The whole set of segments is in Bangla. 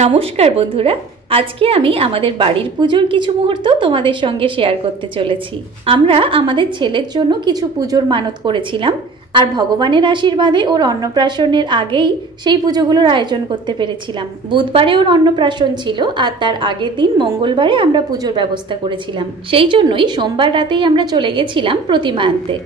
নমস্কার বন্ধুরা, আজকে আমি আমাদের বাড়ির পুজোর কিছু মুহূর্ত তোমাদের সঙ্গে শেয়ার করতে চলেছি। আমরা আমাদের ছেলের জন্য কিছু পুজোর মানত করেছিলাম, আর ভগবানের আশীর্বাদে ওর অন্নপ্রাশনের আগেই সেই পুজোগুলোর আয়োজন করতে পেরেছিলাম। বুধবারে ওর অন্নপ্রাশন ছিল, আর তার আগের দিন মঙ্গলবারে আমরা পুজোর ব্যবস্থা করেছিলাম। সেই জন্যই সোমবার রাতেই আমরা চলে গেছিলাম প্রতিমা আনতে।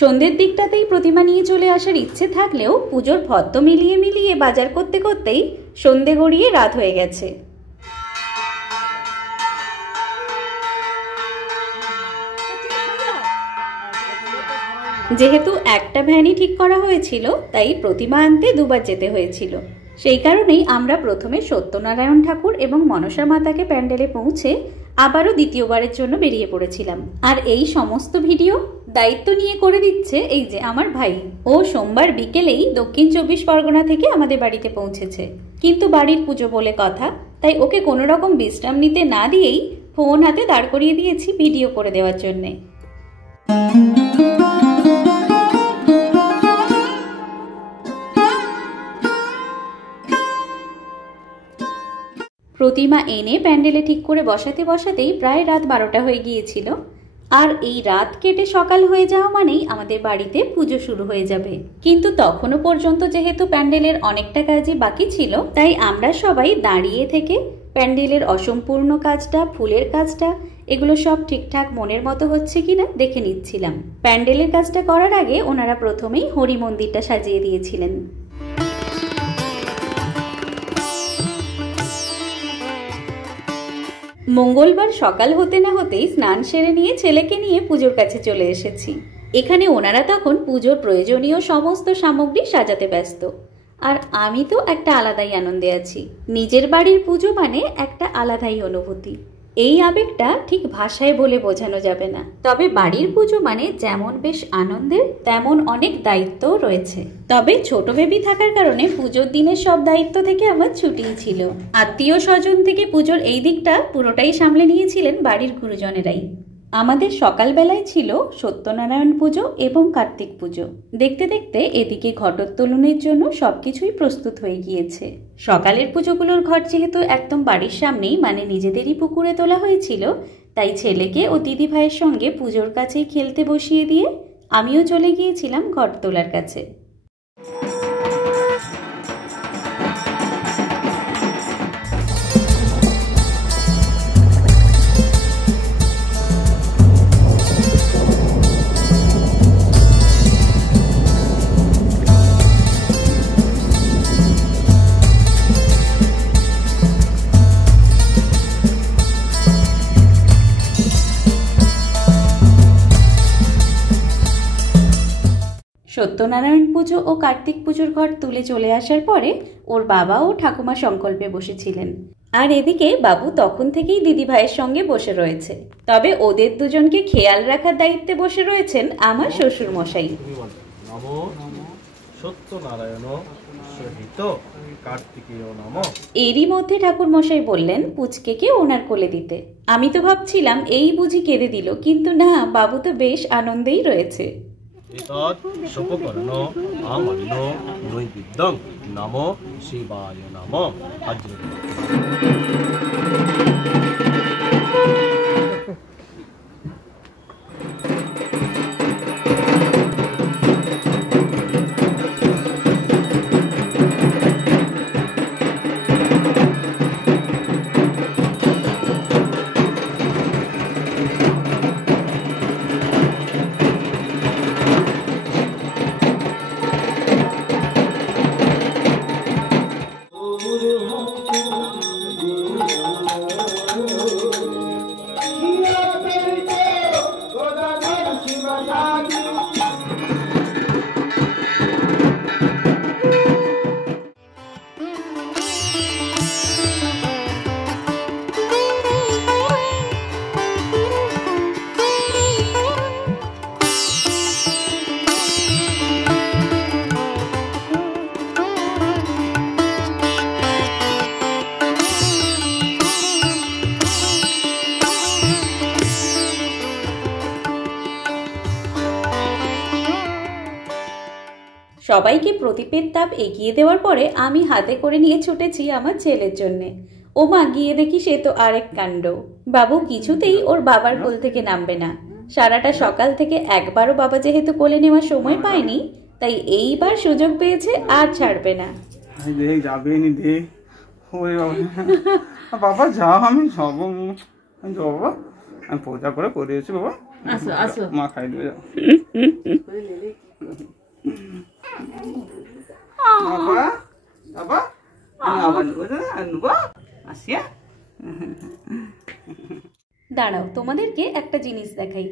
সন্ধ্যের দিকটাতেই প্রতিমা নিয়ে চলে আসার ইচ্ছে থাকলেও পুজোর ফদ্দ মিলিয়ে মিলিয়ে বাজার করতে করতেই সন্ধ্যে গড়িয়ে রাত হয়ে গেছে। যেহেতু একটা ভ্যানই ঠিক করা হয়েছিল, তাই প্রতিমা আনতে দুবার যেতে হয়েছিল। সেই কারণেই আমরা প্রথমে সত্যনারায়ণ ঠাকুর এবং মনসা মাতাকে প্যান্ডেলে পৌঁছে আবারও দ্বিতীয়বারের জন্য বেরিয়ে পড়েছিলাম। আর এই সমস্ত ভিডিও দায়িত্ব নিয়ে করে দিচ্ছে এই যে আমার ভাই। ও সোমবার বিকেলেই দক্ষিণ 24 পরগনা থেকে আমাদের বাড়িতে পৌঁছেছে, কিন্তু বাড়ির পুজো বলে কথা, তাই ওকে কোনো রকম বিশ্রাম নিতে না দিয়েই ফোন হাতে দাঁড় করিয়ে দিয়েছি ভিডিও করে দেওয়ার জন্যে। প্রতিমা এনে প্যান্ডেলে ঠিক করে বসাতে বসাতেই প্রায় রাত 12টা হয়ে গিয়েছিল। আর এই রাত কেটে সকাল হয়ে যাওয়া মানেই আমাদের বাড়িতে পুজো শুরু হয়ে যাবে। কিন্তু তখনও পর্যন্ত যেহেতু প্যান্ডেলের অনেকটা কাজই বাকি ছিল, তাই আমরা সবাই দাঁড়িয়ে থেকে প্যান্ডেলের অসম্পূর্ণ কাজটা, ফুলের কাজটা, এগুলো সব ঠিকঠাক মনের মতো হচ্ছে কিনা দেখে নিচ্ছিলাম। প্যান্ডেলের কাজটা করার আগে ওনারা প্রথমেই হরি মন্দিরটা সাজিয়ে দিয়েছিলেন। মঙ্গলবার সকাল হতে না হতেই স্নান সেরে নিয়ে ছেলেকে নিয়ে পুজোর কাছে চলে এসেছি। এখানে ওনারা তখন পুজোর প্রয়োজনীয় সমস্ত সামগ্রী সাজাতে ব্যস্ত, আর আমি তো একটা আলাদাই আনন্দে আছি। নিজের বাড়ির পুজো মানে একটা আলাদাই অনুভূতি। এই আবেগটা ঠিক ভাষায় বলে বোঝানো যাবে না। তবে বাড়ির পুজো মানে যেমন বেশ আনন্দের, তেমন অনেক দায়িত্বও রয়েছে। তবে ছোট বেবি থাকার কারণে পুজোর দিনের সব দায়িত্ব থেকে আমার ছুটিই ছিল। আত্মীয় স্বজন থেকে পুজোর এই দিকটা পুরোটাই সামলে নিয়েছিলেন বাড়ির গুরুজনেরাই। আমাদের সকালবেলায় ছিল সত্যনারায়ণ পুজো এবং কার্তিক পুজো। দেখতে দেখতে এদিকে ঘটোত্তোলনের জন্য সবকিছুই প্রস্তুত হয়ে গিয়েছে। সকালের পুজোগুলোর ঘট যেহেতু একদম বাড়ির সামনেই, মানে নিজেদেরই পুকুরে তোলা হয়েছিল, তাই ছেলেকে ও দিদি ভাইয়ের সঙ্গে পুজোর কাছেই খেলতে বসিয়ে দিয়ে আমিও চলে গিয়েছিলাম ঘট তোলার কাছে। সত্যনারায়ণ পুজো ও কার্তিক পুজোর ঘট তুলে চলে আসার পরে ওর বাবা ও ঠাকুমা সংকল্পে বসেছিলেন, আর এদিকে বাবু তখন থেকেই দিদি ভাইয়ের সঙ্গে বসে রয়েছে। তবে ওদের দুজনকে খেয়াল রাখার দায়িত্বে বসে রয়েছেন আমার শ্বশুর মশাই। এরই মধ্যে ঠাকুর মশাই বললেন পুচকেকে ওনার কোলে দিতে। আমি তো ভাবছিলাম এই বুঝি কেঁদে দিল, কিন্তু না, বাবু তো বেশ আনন্দেই রয়েছে। নমো শিবায় নমো। সবাইকে প্রদীপের তাপ এগিয়ে দেওয়ার পরে আমি হাতে করে নিয়ে ছুটেছি আমার ছেলের জন্যে। ও মা, গিয়ে দেখি সে তো আরেক কাণ্ড। বাবু কিছুতেই ওর বাবার কোল থেকে নামবে না। সারাটা সকাল থেকে একবারও বাবা যেহেতু কোলে নেওয়ার সময় পায়নি, তাই এইবার সুযোগ পেয়েছে, আর ছাড়বে না। দেখ যাবে নি, দেখ বাবা যাও, আমি সব বাবা আমি পূজা করে করিয়েছি বাবা। আসো আসো, মা খাই দেবে, যাও বাবা বাবা আসিয়া। দাঁড়াও, তোমাদেরকে একটা জিনিস দেখাই।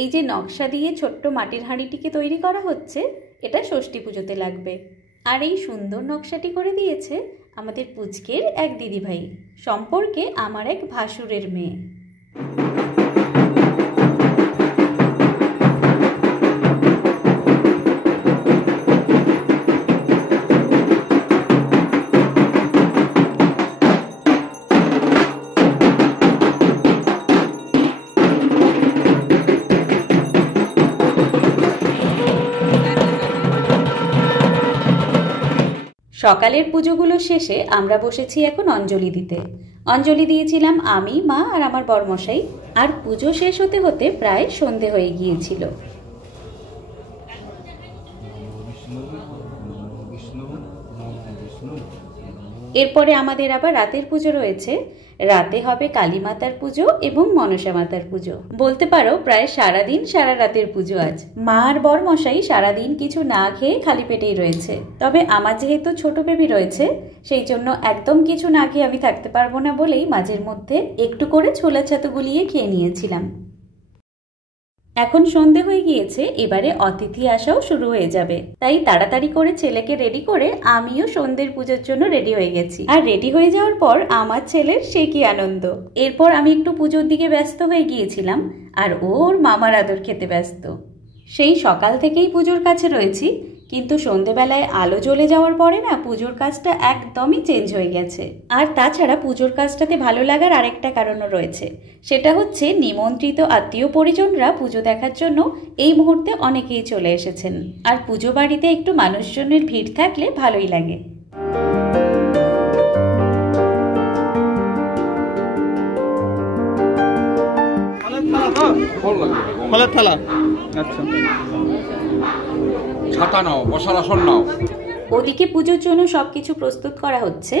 এই যে নকশা দিয়ে ছোট্ট মাটির হাঁড়িটিকে তৈরি করা হচ্ছে, এটা ষষ্ঠী পুজোতে লাগবে। আর এই সুন্দর নকশাটি করে দিয়েছে আমাদের পুচকের এক দিদিভাই, সম্পর্কে আমার এক ভাসুরের মেয়ে। সকালের পুজোগুলো শেষে আমরা বসেছি এখন অঞ্জলি দিতে। অঞ্জলি দিয়েছিলাম আমি, মা আর আমার বরমশাই। আর পুজো শেষ হতে হতে প্রায় সন্ধে হয়ে গিয়েছিল। এরপরে আমাদের আবার রাতের পুজো রয়েছে। রাতে হবে কালী মাতার পুজো এবং মনসা মাতার পুজো। বলতে পারো প্রায় সারাদিন সারা রাতের পুজো আজ। মা আর বরমশাই সারাদিন কিছু না খেয়ে খালি পেটেই রয়েছে। তবে আমার যেহেতু ছোট বেবি রয়েছে, সেই জন্য একদম কিছু না খেয়ে আমি থাকতে পারবো না বলেই মাঝের মধ্যে একটু করে ছোলা ছাতু গুলিয়ে খেয়ে নিয়েছিলাম। এখন সন্ধে হয়ে গিয়েছে, এবারে অতিথি আসাও শুরু হয়ে যাবে। তাই তাড়াতাড়ি করে ছেলেকে রেডি করে আমিও সন্ধ্যের পুজোর জন্য রেডি হয়ে গেছি। আর রেডি হয়ে যাওয়ার পর আমার ছেলের সে কি আনন্দ। এরপর আমি একটু পুজোর দিকে ব্যস্ত হয়ে গিয়েছিলাম, আর ওর মামার আদর খেতে ব্যস্ত। সেই সকাল থেকেই পুজোর কাছে রয়েছি, কিন্তু সন্ধেবেলায় আলো জ্বলে যাওয়ার পরে না পুজোর কাজটা একদমই চেঞ্জ হয়ে গেছে। আর তাছাড়া পুজোর কাজটাতে ভালো লাগার আরেকটা কারণও রয়েছে, সেটা হচ্ছে নিমন্ত্রিত আত্মীয় পরিজনরা পুজো দেখার জন্য এই মুহূর্তে অনেকেই চলে এসেছেন। আর পুজো বাড়িতে একটু মানুষজনের ভিড় থাকলে ভালোই লাগে। ফলের থালা, আচ্ছা ছাতা নাও, বসার আসন নাও। ওদিকে পুজোর জন্য সবকিছু প্রস্তুত করা হচ্ছে,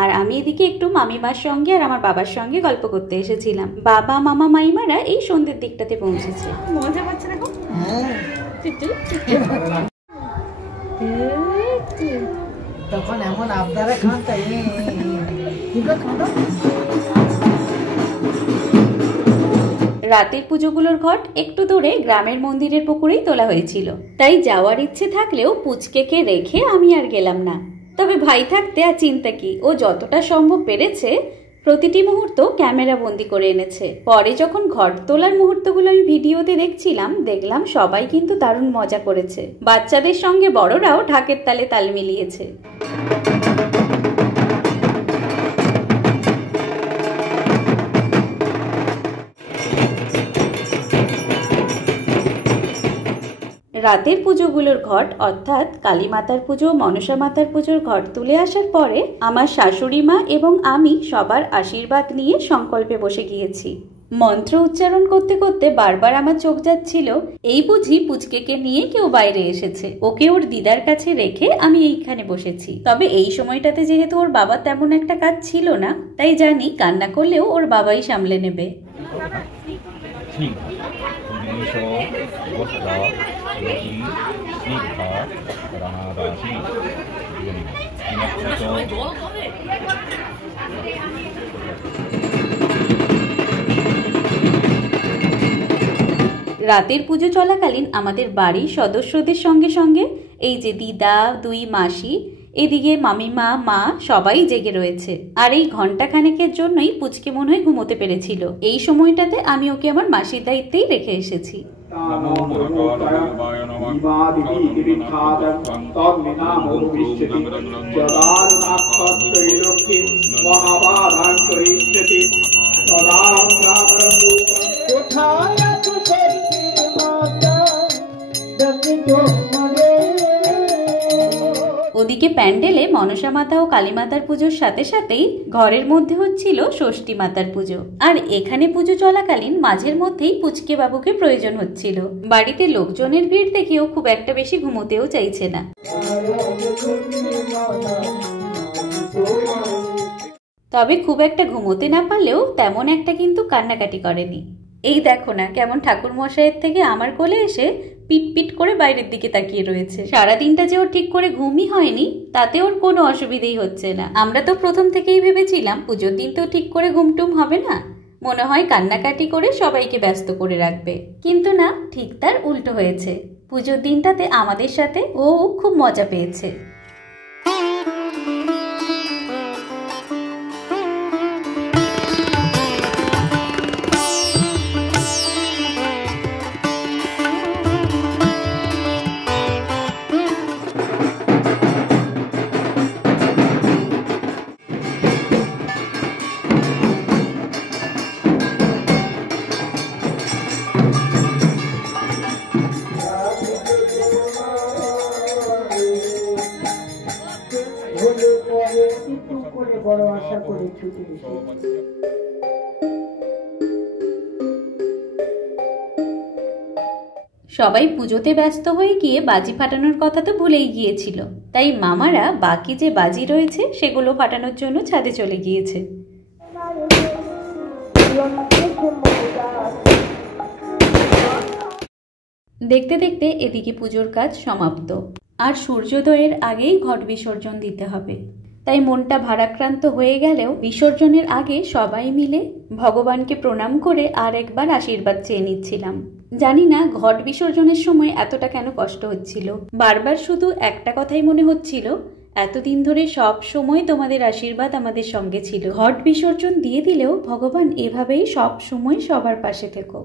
আর আমি এদিকে একটু মামিমার সঙ্গে আর আমার বাবার সঙ্গে গল্প করতে এসেছিলাম। বাবা, মামা, মাইমারা এই সন্ধ্যের দিকটাতে পৌঁছেছে। মজা পাচ্ছে না গো? তখন এমন আবদারে খান, তাই রাতের পুজোগুলোর ঘট একটু দূরে গ্রামের মন্দিরের পুকুরেই তোলা হয়েছিল, তাই যাওয়ার ইচ্ছে থাকলেও পুচকেকে রেখে আমি আর গেলাম না। তবে ভাই থাকতে আর চিন্তা কি, ও যতটা সম্ভব পেরেছে প্রতিটি মুহূর্ত ক্যামেরা বন্দি করে এনেছে। পরে যখন ঘট তোলার মুহূর্তগুলো আমি ভিডিওতে দেখলাম সবাই কিন্তু দারুণ মজা করেছে। বাচ্চাদের সঙ্গে বড়রাও ঢাকের তালে তাল মিলিয়েছে। রাতের পুজোগুলোর ঘট অর্থাৎ কালী মাতার পুজো, মনসা মাতার পুজোর ঘট তুলে আসার পরে আমার শাশুড়ি মা এবং আমি সবার আশীর্বাদ নিয়ে সংকল্পে বসে গিয়েছি। মন্ত্র উচ্চারণ করতে করতে বারবার আমার চোখ যাচ্ছিল, এই বুঝি পুচকেকে নিয়ে কেউ বাইরে এসেছে। ওকে ওর দিদার কাছে রেখে আমি এইখানে বসেছি। তবে এই সময়টাতে যেহেতু ওর বাবা তেমন একটা কাজ ছিল না, তাই জানি কান্না করলেও ওর বাবাই সামলে নেবে। রাতের পুজো চলাকালীন আমাদের বাড়ির সদস্যদের সঙ্গে সঙ্গে এই যে দিদা, দুই মাসি, এদিকে মামিমা, মা সবাই জেগে রয়েছে। আর এই ঘন্টাখানেকের জন্যই পুচকে মনে হয় ঘুমোতে পেরেছিল। এই সময়টাতে আমি ওকে আমার মাসির দায়িত্বেই রেখে এসেছি। ওদিকে প্যান্ডেলে মনসা মাতা ও কালী মাতার পুজোর সাথে সাথেই ঘরের মধ্যে হচ্ছিল ষষ্ঠী মাতার পুজো। আর এখানে পুজো চলাকালীন মাঝের মধ্যেই পুচকে বাবুকে প্রয়োজন হচ্ছিল। বাড়িতে লোকজনের ভিড় দেখেও খুব একটা বেশি ঘুমোতেও চাইছে না। তবে খুব একটা ঘুমোতে না পারলেও তেমন একটা কিন্তু কান্নাকাটি করেনি। এই দেখো না কেমন ঠাকুর মশাইয়ের থেকে আমার কোলে এসে পিট পিট করে বাইরের দিকে তাকিয়ে রয়েছে। সারাদিনটা যে ওর ঠিক করে ঘুমই হয়নি তাতে ওর কোনো অসুবিধেই হচ্ছে না। আমরা তো প্রথম থেকেই ভেবেছিলাম পুজোর দিন তো ঠিক করে ঘুমটুম হবে না, মনে হয় কান্নাকাটি করে সবাইকে ব্যস্ত করে রাখবে। কিন্তু না, ঠিক তার উল্টো হয়েছে। পুজোর দিনটাতে আমাদের সাথে ও খুব মজা পেয়েছে। সবাই পুজোতে ব্যস্ত হয়ে গিয়ে বাজি ফাটানোর কথা তো ভুলেই গিয়েছিল, তাই মামারা বাকি যে বাজি রয়েছে সেগুলো ফাটানোর জন্য ছাদে চলে গিয়েছে। দেখতে দেখতে এদিকে পুজোর কাজ সমাপ্ত, আর সূর্যোদয়ের আগেই ঘট বিসর্জন দিতে হবে। তাই মনটা ভারাক্রান্ত হয়ে গেলেও বিসর্জনের আগে সবাই মিলে ভগবানকে প্রণাম করে আর একবার আশীর্বাদ চেয়ে নিচ্ছিলাম। জানি না ঘট বিসর্জনের সময় এতটা কেন কষ্ট হচ্ছিল। বারবার শুধু একটা কথাই মনে হচ্ছিল, এতদিন ধরে সব সময় তোমাদের আশীর্বাদ আমাদের সঙ্গে ছিল। ঘট বিসর্জন দিয়ে দিলেও ভগবান এভাবেই সব সময় সবার পাশে থেকো।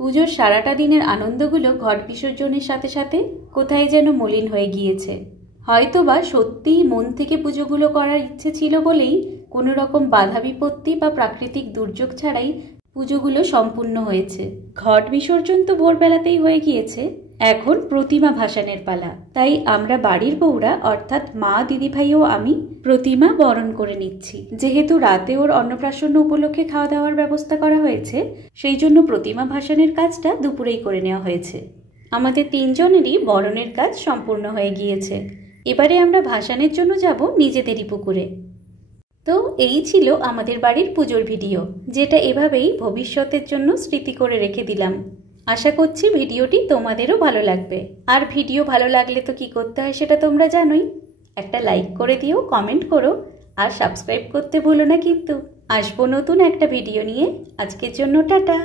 পুজোর সারাটা দিনের আনন্দগুলো ঘট বিসর্জনের সাথে সাথে কোথায় যেন মলিন হয়ে গিয়েছে। হয়তোবা সত্যিই মন থেকে পুজোগুলো করার ইচ্ছে ছিল বলেই কোনো রকম বাধা বিপত্তি বা প্রাকৃতিক দুর্যোগ ছাড়াই পুজোগুলো সম্পূর্ণ হয়েছে। ঘট বিসর্জন তো ভোরবেলাতেই হয়ে গিয়েছে, এখন প্রতিমা ভাসানের পালা। তাই আমরা বাড়ির বউরা অর্থাৎ মা, দিদিভাই ও আমি প্রতিমা বরণ করে নিচ্ছি। যেহেতু রাতে ওর অন্নপ্রাশন উপলক্ষে খাওয়া দাওয়ার ব্যবস্থা করা হয়েছে, সেই জন্য প্রতিমা ভাসানের কাজটা দুপুরেই করে নেওয়া হয়েছে। আমাদের তিনজনেরই বরণের কাজ সম্পূর্ণ হয়ে গিয়েছে। এবারে আমরা ভাসানের জন্য যাব নিজেদেরই পুকুরে। তো এই ছিল আমাদের বাড়ির পুজোর ভিডিও, যেটা এভাবেই ভবিষ্যতের জন্য স্মৃতি করে রেখে দিলাম। আশা করছি ভিডিওটি তোমাদেরও ভালো লাগবে। আর ভিডিও ভালো লাগলে তো কি করতে হয় সেটা তোমরা জানোই, একটা লাইক করে দিও, কমেন্ট করো, আর সাবস্ক্রাইব করতে ভুলো না কিন্তু। আসবো নতুন একটা ভিডিও নিয়ে। আজকের জন্য টাটা।